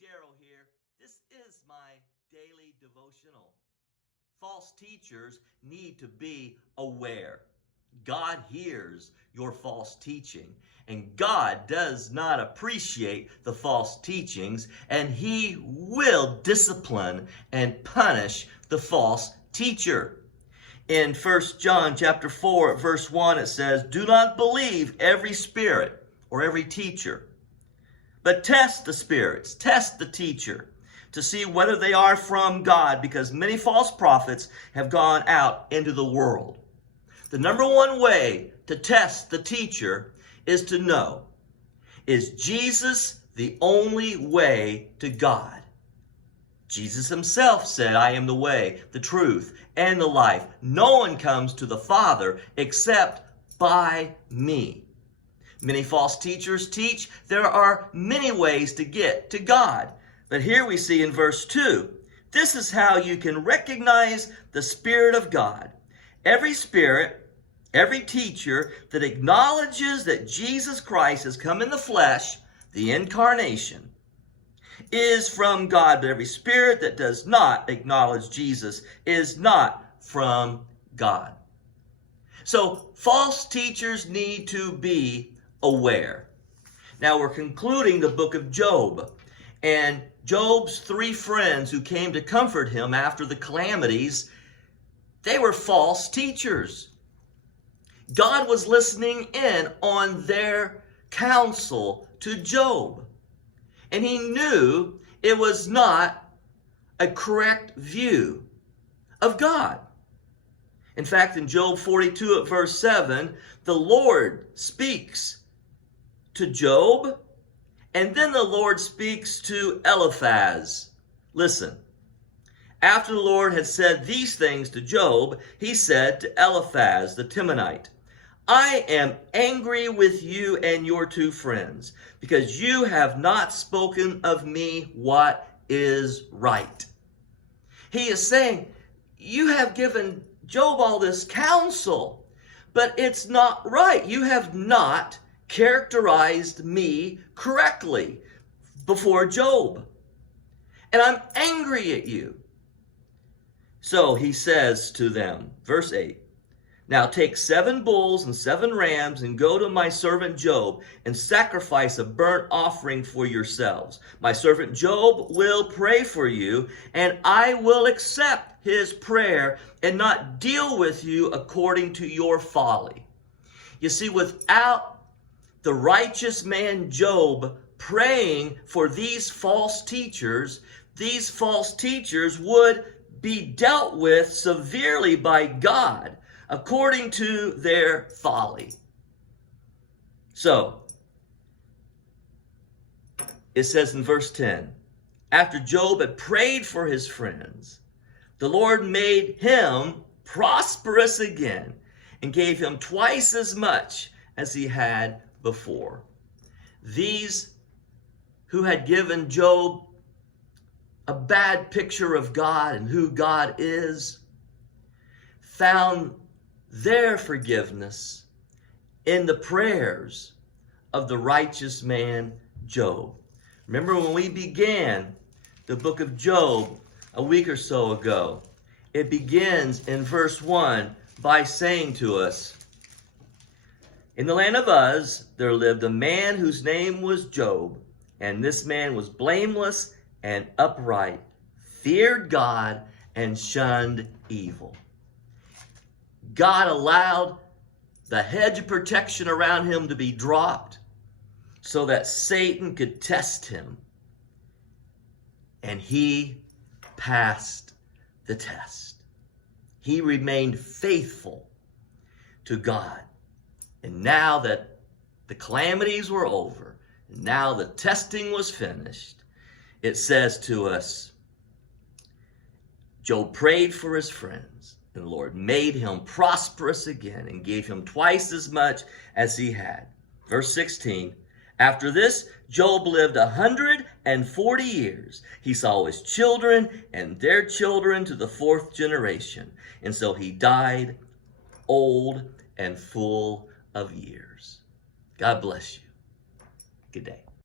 Daryl here. This is my daily devotional. False teachers need to be aware. God hears your false teaching, and God does not appreciate the false teachings, and He will discipline and punish the false teacher. In 1 John chapter 4 at verse 1 it says, "Do not believe every spirit or every teacher, but test the spirits, test the teacher, to see whether they are from God, because many false prophets have gone out into the world." The number one way to test the teacher is to know, is Jesus the only way to God? Jesus himself said, "I am the way, the truth, and the life. No one comes to the Father except by me." Many false teachers teach there are many ways to get to God. But here we see in verse 2, this is how you can recognize the Spirit of God. Every spirit, every teacher that acknowledges that Jesus Christ has come in the flesh, the incarnation, is from God. But every spirit that does not acknowledge Jesus is not from God. So false teachers need to be aware. Now we're concluding the book of Job, and Job's three friends who came to comfort him after the calamities, they were false teachers. God was listening in on their counsel to Job, and he knew it was not a correct view of God. In fact, in Job 42 at verse 7, the Lord speaks to Job, and then the Lord speaks to Eliphaz. Listen. After the Lord had said these things to Job, he said to Eliphaz the Temanite, "I am angry with you and your two friends, because you have not spoken of me what is right." He is saying, you have given Job all this counsel, but it's not right. You have not characterized me correctly before Job, and I'm angry at you. So he says to them, verse 8, "Now take 7 bulls and 7 rams and go to my servant Job and sacrifice a burnt offering for yourselves. My servant Job will pray for you, and I will accept his prayer and not deal with you according to your folly." You see, without the righteous man Job praying for these false teachers would be dealt with severely by God according to their folly. So, it says in verse 10, after Job had prayed for his friends, the Lord made him prosperous again and gave him twice as much as he had before. These who had given Job a bad picture of God and who God is found their forgiveness in the prayers of the righteous man Job. Remember when we began the book of Job a week or so ago, it begins in verse 1 by saying to us, "In the land of Uz, there lived a man whose name was Job, and this man was blameless and upright, feared God, and shunned evil." God allowed the hedge of protection around him to be dropped so that Satan could test him, and he passed the test. He remained faithful to God. And now that the calamities were over, and now the testing was finished, it says to us, Job prayed for his friends, and the Lord made him prosperous again and gave him twice as much as he had. Verse 16, after this, Job lived 140 years. He saw his children and their children to the 4th generation. And so he died old and full of years. God bless you. Good day.